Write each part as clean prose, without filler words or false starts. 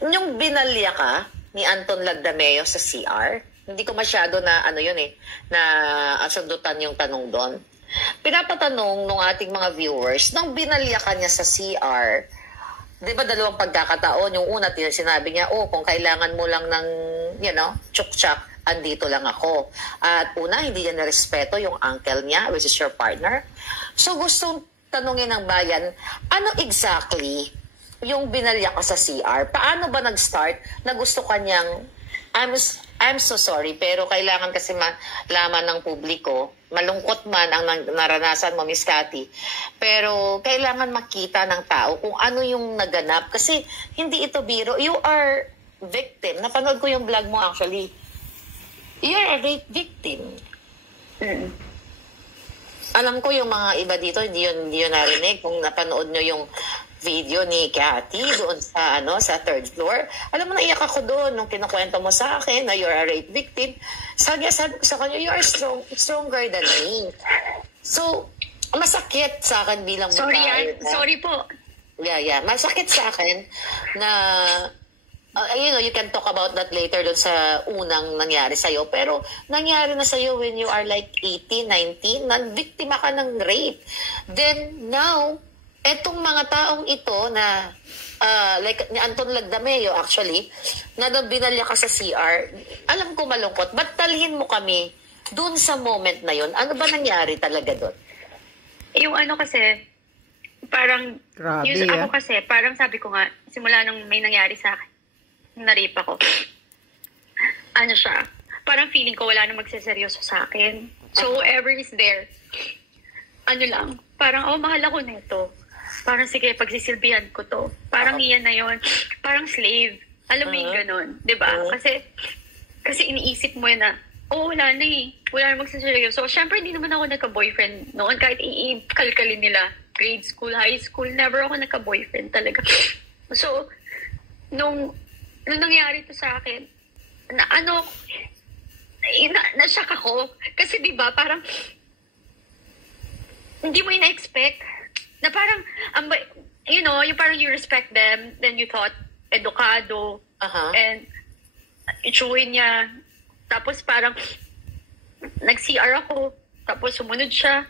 Yung binalya ka ni Anton Lagdameo sa CR, hindi ko masyado na na asundutan yung tanong doon. Pinapatanong ng ating mga viewers, nung binalya ka niya sa CR, di ba dalawang pagkakataon? Yung una, sinabi niya, kung kailangan mo lang ng, tsuktsak, andito lang ako. At una, hindi niya narespeto yung uncle niya, which is your partner. So gustong tanungin ng bayan, ano exactly yung binalya ka sa CR? Paano ba nag-start na gusto kanyang, I'm so sorry, pero kailangan kasi malaman ng publiko, malungkot man ang naranasan mo, Miss Cathy, pero kailangan makita ng tao kung ano yung naganap. Kasi hindi ito biro. You are victim. Napanood ko yung vlog mo actually. You are a rape victim. Alam ko yung mga iba dito, hindi yun narinig. Kung napanood nyo yung video ni Cathy doon sa third floor. Alam mo, naiyak ako doon nung kinukwento mo sa akin na you're a rape victim. Sabi ko sa kanya, you are stronger than me. So, masakit sa akin bilang babae. Sorry po. Yeah. Masakit sa akin na you can talk about that later doon sa unang nangyari sa'yo. Pero nangyari na sa'yo when you are like 18, 19, nang-biktima ka ng rape. Then now, etong mga taong ito na like ni Anton Lagdameo actually, na binalya ka sa CR, alam ko malungkot, ba't talhin mo kami dun sa moment na yon? Ano ba nangyari talaga dun? Yung kasi, parang, ako kasi, parang sabi ko nga, simula nung may nangyari sa akin, na-rape ako, siya, parang feeling ko wala na magseseryoso sa akin. So whoever is there, lang, parang, mahal ako nito. Parang sige, pagsisilbihan ko to. Parang iyan na yon. Parang slave. Alam mo yung ganun. Diba? Kasi iniisip mo yun na, wala na eh. Wala na magsaseryoso. So, syempre, hindi naman ako nagka-boyfriend noon. Kahit ikalkalin nila, grade school, high school, never ako nagka-boyfriend talaga. So, nung nangyari to sa akin, na-shock ako. Kasi diba, parang, hindi mo ina-expect na parang, yung parang you respect them, then you thought, edukado, and itsuhin niya. Tapos parang, nag-CR ako, tapos sumunod siya.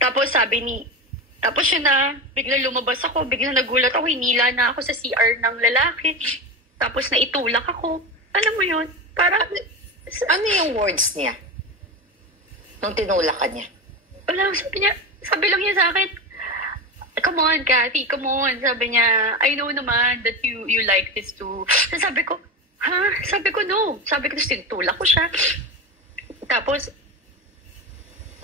Tapos tapos yun na, bigla lumabas ako, bigla nagulat ako, hinila na ako sa CR ng lalaki. Tapos naitulak ako. Alam mo yun, parang, ano yung words niya? Nung tinulak ka niya? Wala, sabi lang niya sa akin, come on, Cathy, come on. Sabi niya, I know naman that you like this too. So sabi ko, Sabi ko, no. Sabi ko, tinutulak ko siya. Tapos,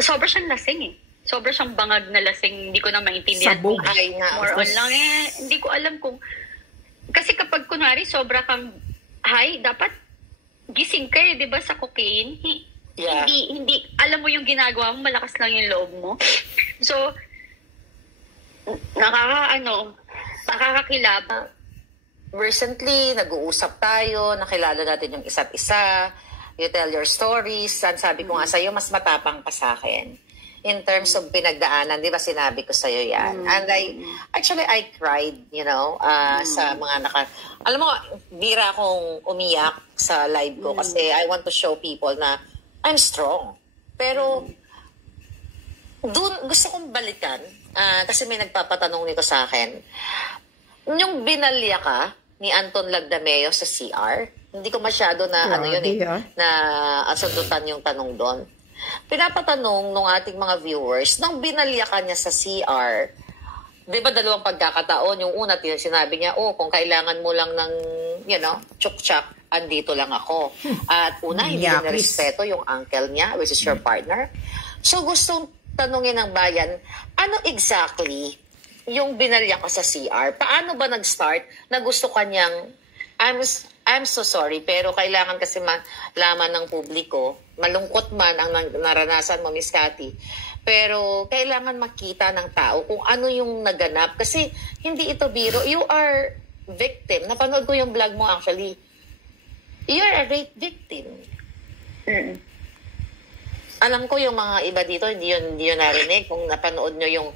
sobra siyang lasing eh. Sobra siyang bangag na lasing. Hindi ko na maintindihan. Sabog. Ay, more on lang eh. Hindi ko alam kung... Kasi kapag kunwari, sobra kang high, dapat gising ka eh, di ba, sa cocaine? Yeah. Hindi, alam mo yung ginagawa mo, malakas lang yung loob mo. So, nakakakilabang. Recently, nag-uusap tayo, nakilala natin yung isa't isa, you tell your stories, sabi ko nga sa'yo, mas matapang pa sa akin. In terms of pinagdaanan, di ba sinabi ko sa'yo yan? And I cried, sa mga alam mo, bira akong umiyak sa live ko kasi I want to show people na I'm strong. Pero, gusto kong balikan, kasi may nagpapatanong nito sa akin, yung binalya ka ni Anton Lagdameo sa CR, hindi ko masyado na na asundutan yung tanong doon. Pinapatanong ng ating mga viewers, nang binalya ka niya sa CR, di ba dalawang pagkakataon, yung una sinabi niya, kung kailangan mo lang ng, tsuktsak, andito lang ako. At una, hindi niya respeto yung uncle niya, which is your partner. So gustong tanungin ng bayan, ano exactly yung binalya ka sa CR? Paano ba nag-start na gusto kanyang, I'm so sorry, pero kailangan kasi malaman ng publiko, malungkot man ang naranasan mo, Miss Cathy, pero kailangan makita ng tao kung ano yung naganap. Kasi hindi ito biro. You are victim. Napanood ko yung vlog mo actually. You are a rape victim. Alam ko yung mga iba dito, hindi yun narinig. Kung napanood nyo yung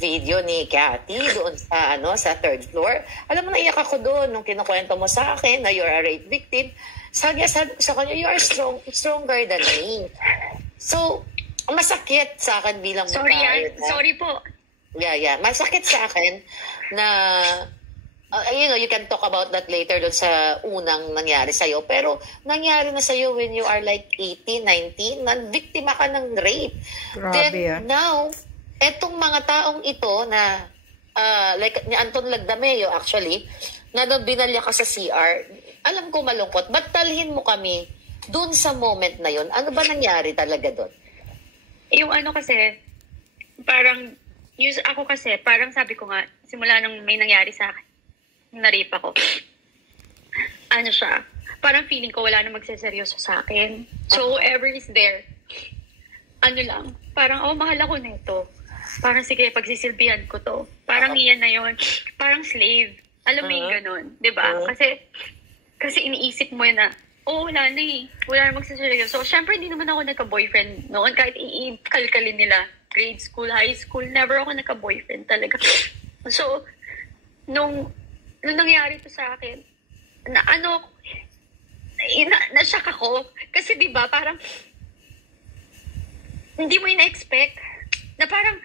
video ni Cathy doon sa sa third floor. Alam mo, naiyak ako doon nung kinukwento mo sa akin na you're a rape victim. Sabi ko sa kanya, you are stronger than me. So, masakit sa akin bilang babae. Sorry po. Yeah. Masakit sa akin na you can talk about that later doon sa unang nangyari sa'yo. Pero nangyari na sa'yo when you are like 18, 19, biktima ka ng rape. Grabe, now, etong mga taong ito na, like ni Anton Lagdameo actually, na binalya ka sa CR, alam ko malungkot, but talhin mo kami doon sa moment na yon. Ano ba nangyari talaga doon? Yung kasi, parang, ako kasi, parang sabi ko nga, simula nung may nangyari sa akin, na-rape ako. Siya, parang feeling ko wala na magseseryoso sa akin. So, whoever is there, lang, parang, mahal ako na ito. Parang, sige, pagsisilbihan ko to. Parang iyan na yon. Parang slave. Alam mo yung ganun, di ba? Kasi iniisip mo na, wala na wala na magseseryoso. So, syempre, hindi naman ako nagka-boyfriend noon. Kahit i-kalkalin nila, grade school, high school, never ako nagka-boyfriend talaga. So, nung nangyari to sa akin, na-shock ako. Kasi diba, parang, hindi mo ina-expect, na parang,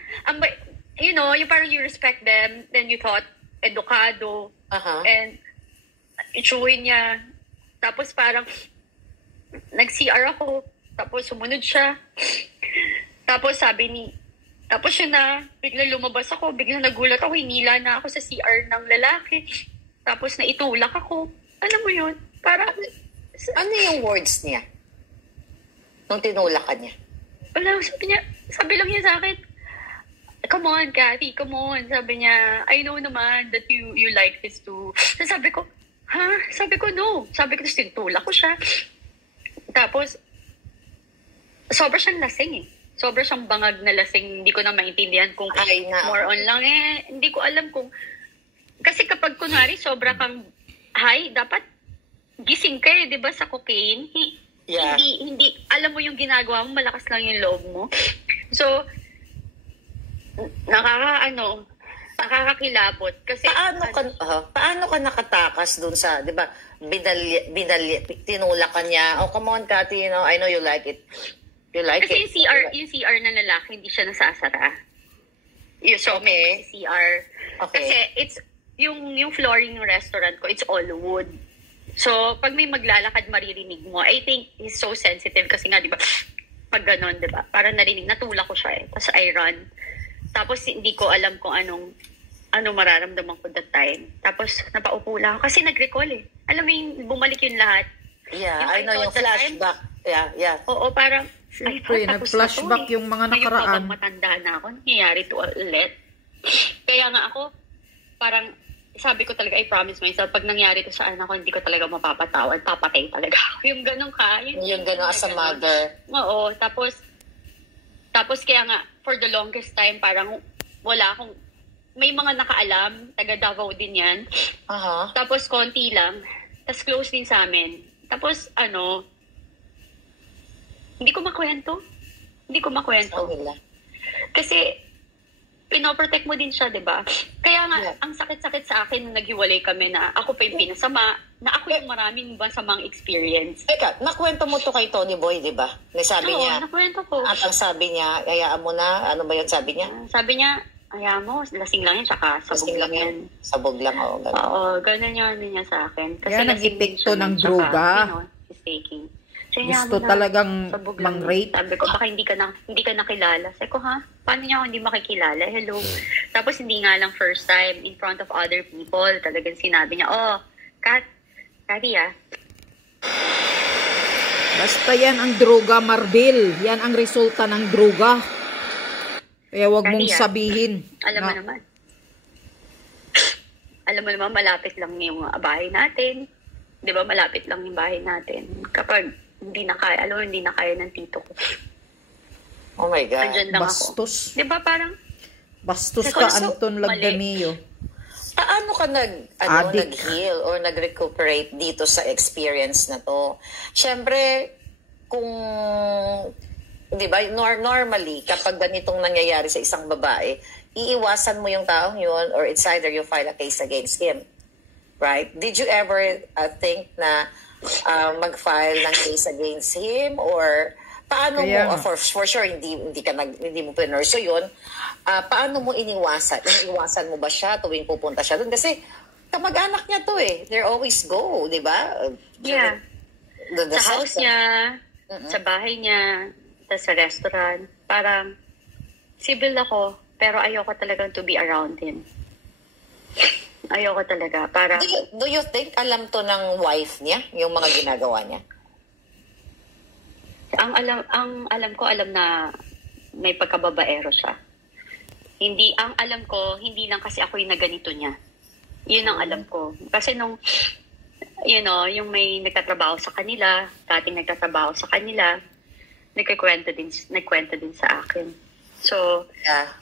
yung parang you respect them, then you thought, edukado, and itsure niya, tapos parang, nag-CR ako, tapos sumunod siya, tapos tapos yun na, biglang lumabas ako, biglang nagulat ako, hinila na ako sa CR ng lalaki. Tapos naitulak ako. Alam mo yun? Parang... Ano yung words niya? Nung tinulak ka niya? Wala, sabi lang niya sa akin, come on, Cathy, come on. Sabi niya, I know naman that you like this too. So sabi ko, Sabi ko, no. Sabi ko, tinulak ko siya. Tapos, sobra siyang lasing Sobra siyang bangag na lasing. Hindi ko na maintindihan kung more on lang Hindi ko alam kung... Kasi kapag kunwari sobra kang high, dapat gising ka di ba sa cocaine? Yeah. Hindi, alam mo yung ginagawa mo, malakas lang yung loob mo. So, nakakakilabot. Kasi, paano ka nakatakas dun sa, di ba, tinulak ka niya, come on, Cathy, I know you like it. Kasi yung CR na lalaki, hindi siya nasasara. So, may CR. Okay. Kasi it's, yung flooring ng restaurant ko, it's all wood. So, pag may maglalakad, maririnig mo. I think he's so sensitive kasi nga, di ba, pag ganon, di ba, parang narinig, natulak ko siya Tapos I run. Tapos hindi ko alam kung ano mararamdaman ko that time. Tapos napaupo lang ako kasi nag-recall Alam mo yung bumalik yung lahat. Yeah, I know yung flashback. Yeah. Oo, parang siyempre, nag-flashback yung mga nakaraan. Ngayon matanda na ako, nangyayari to ulit. Kaya nga ako, parang sabi ko talaga, I promise myself, pag nangyari to sa anak ko, hindi ko talaga mapapatawad. Papatay talaga ako. Yung ganun ka. Yung ganun as a mother. Oo, tapos kaya nga, for the longest time, parang wala akong, may mga nakaalam, taga Davao din yan. Tapos konti lang. Tapos close din sa amin. Tapos hindi ko makwento. Kasi, pinoprotect mo din siya, di ba? Kaya nga, ang sakit-sakit sa akin nung naghiwalay kami na ako pa yung pinasama, na ako yung maraming masamang experience. Teka, nakwento mo to kay Tony Boy, di ba? Nasabi niya. Nakwento ko. At ang sabi niya, hayaan mo na, ano ba yun sabi niya? Sabi niya, hayaan mo, lasing lang yan, tsaka sabog lang yan. Sabog lang, ganun. Oo, ganun yun niya sa akin. Kasi yan ang epekto ng droga. Is taking. Gusto talagang mang-rape. Sabi ko, baka hindi ka nakilala. Sabi ko, paano niya ako hindi makikilala? Hello. Tapos hindi nga lang first time in front of other people. Talagang sinabi niya, Cathy Basta yan ang droga, Marbil. Yan ang resulta ng droga. Kaya wag mong sabihin. Alam mo naman, malapit lang yung bahay natin. Di ba, malapit lang yung bahay natin. Kapag hindi na kaya ng tito ko. Oh my God. Andyan lang Bastos. Ako. Di ba parang... Bastos ka, Anton Lagdameo. Paano ka nag-heal or nag-recuperate dito sa experience na to? Siyempre, kung... Di ba, normally, kapag ganitong nangyayari sa isang babae, iiwasan mo yung taong yun or it's either you file a case against him. Right? Did you ever think na mag-file ng case against him or paano mo, for sure, hindi mo pinurso yun, paano mo iniwasan? Iniwasan mo ba siya tuwing pupunta siya doon? Kasi kamag-anak niya to eh. They always go, di ba? Yeah. Sa house niya, sa bahay niya, sa restaurant. Parang civil ako, pero ayoko talagang to be around him. Ayoko talaga. Parang, do you think alam to ng wife niya, yung mga ginagawa niya? Ang alam ko, alam na may pagkababaero siya. Ang alam ko, hindi lang kasi ako yung naganito niya. Yun ang alam ko. Kasi nung, yung may nagtatrabaho sa kanila, dating nagtatrabaho sa kanila, nagkwento din sa akin. So, yeah.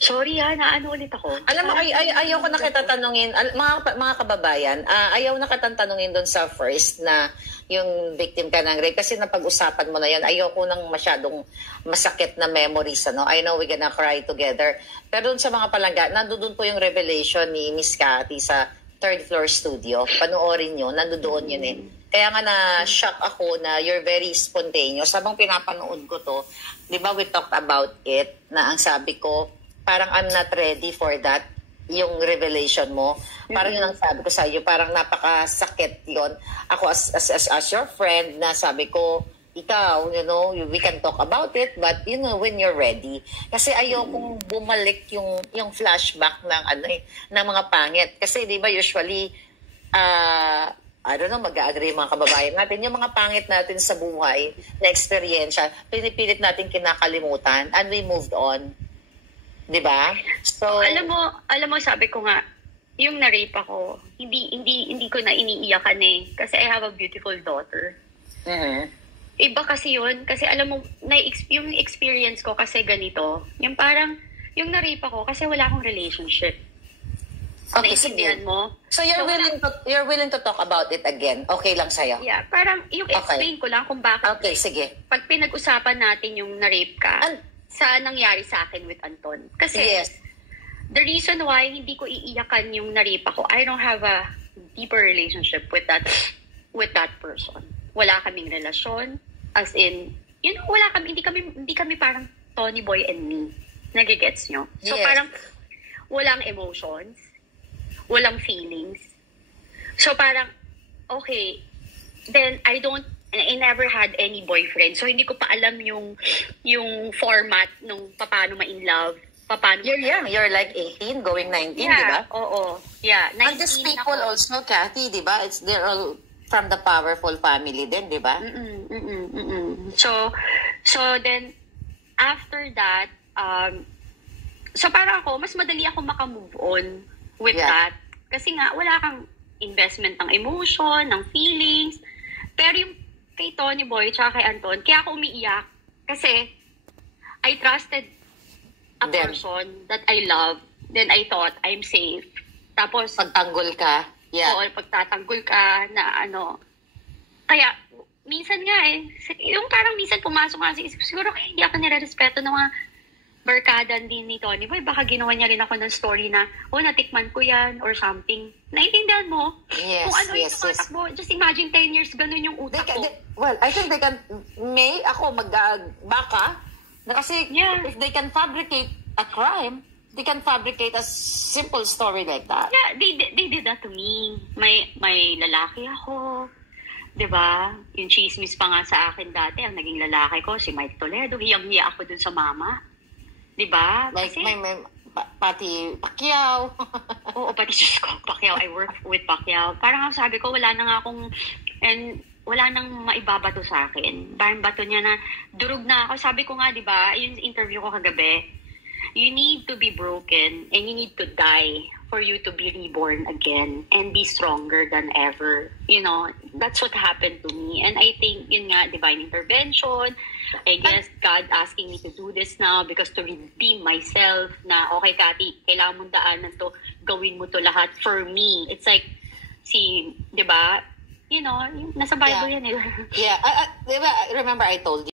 Sorry naano ulit ako. Alam mo, ayaw ko na kita tanungin, mga kababayan, ayaw na kita tanungin doon sa first na yung victim ka ng rape kasi napag-usapan mo na yan. Ayaw ko nang masyadong masakit na memories. I know we're gonna cry together. Pero doon sa mga palangga, nandoon po yung revelation ni Miss Cathy sa third floor studio. Panoorin nyo, nandoon yun eh. Kaya nga na-shock ako na you're very spontaneous. Habang pinapanood ko to, di ba we talked about it, na ang sabi ko, parang I'm not ready for that, yung revelation mo. Parang yun ang sabi ko sa iyo, parang napakasakit yon. Ako as your friend, na sabi ko, ikaw, we can talk about it, but when you're ready. Kasi ayokong bumalik yung flashback ng mga pangit. Kasi di ba usually, I don't know, mag-agree mga kababayan natin, yung mga pangit natin sa buhay, na experiensya, pinipilit natin kinakalimutan, and we moved on. Diba? So, alam mo, sabi ko nga, yung na-rape ako, hindi ko na iniiyakan eh. Kasi I have a beautiful daughter. Iba kasi yun. Kasi alam mo, yung experience ko kasi ganito, yung parang, yung na-rape ako kasi wala akong relationship. Okay, naiintindihan mo. So you're willing to talk about it again? Okay lang sa'yo? Yeah, parang yung explain ko lang kung bakit. Okay, sige. Pag pinag-usapan natin yung na-rape ka, sa nangyari sa akin with Anton. Kasi the reason why hindi ko iiyakan yung na-rape ako, I don't have a deeper relationship with that person. Wala kaming relasyon, as in, wala kami, hindi kami parang Tony Boy and me. Nagigets nyo? So parang walang emotions, walang feelings. So parang, okay, then I never had any boyfriend. So hindi ko pa alam yung format nung paano ma-in love. You're young. You're like 18 going 19, di ba? Oo. Yeah, 19 and these people also, Cathy, di ba? They're all from the powerful family din, di ba? So then, after that, so parang ako, mas madali ako maka-move on with that. Kasi nga, wala kang investment ng emotion, ng feelings. Pero yung kay Tony Boy tsaka kay Anton, kaya ako umiiyak. Kasi I trusted a person that I love. Then I thought, I'm safe. Tapos, pagtanggol ka. Oo, pagtatanggol ka na Kaya, minsan nga yung parang minsan pumasok nga sa isip, siguro hindi ako nire-respeto ng mga barkada din ni Tony Boy. Baka ginawa niya rin ako ng story na, natikman ko yan or something. Naintindihan mo? Yes, kung ano yung tumatakbo. Just imagine 10 years, ganun yung utak ko. Well, I think they can, baka, na kasi if they can fabricate a crime, they can fabricate a simple story like that. Yeah, they did that to me. May lalaki ako. Diba? Yung chismis pa nga sa akin dati, ang naging lalaki ko, si Mike Toledo. Hiyang-hiya ako dun sa mama. Diba? Like, kasi, pati Pacquiao. Oo, pati Diyos ko, Pacquiao. I work with Pacquiao. Parang sabi ko, wala nang maibabato sa akin. Parang bato niya na, durog na ako. Sabi ko nga, diba, yung interview ko kagabi, you need to be broken and you need to die for you to be reborn again and be stronger than ever. That's what happened to me. And I think, yun nga, divine intervention. I guess God asking me to do this now because to redeem myself na, okay, Cathy, kailangan mong daanan to, gawin mo to lahat for me. It's like, di ba? Nasa Bible yan eh. Remember I told you,